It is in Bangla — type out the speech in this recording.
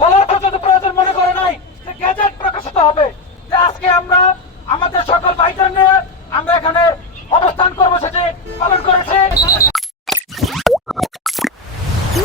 বলার পর্যন্ত প্রয়োজন মনে করে নাই যে গেজেট প্রকাশিত হবে, যে আজকে আমরা আমাদের সকল ভাইদের নিয়ে আমরা এখানে অবস্থান কর্মসূচি পালন করেছি।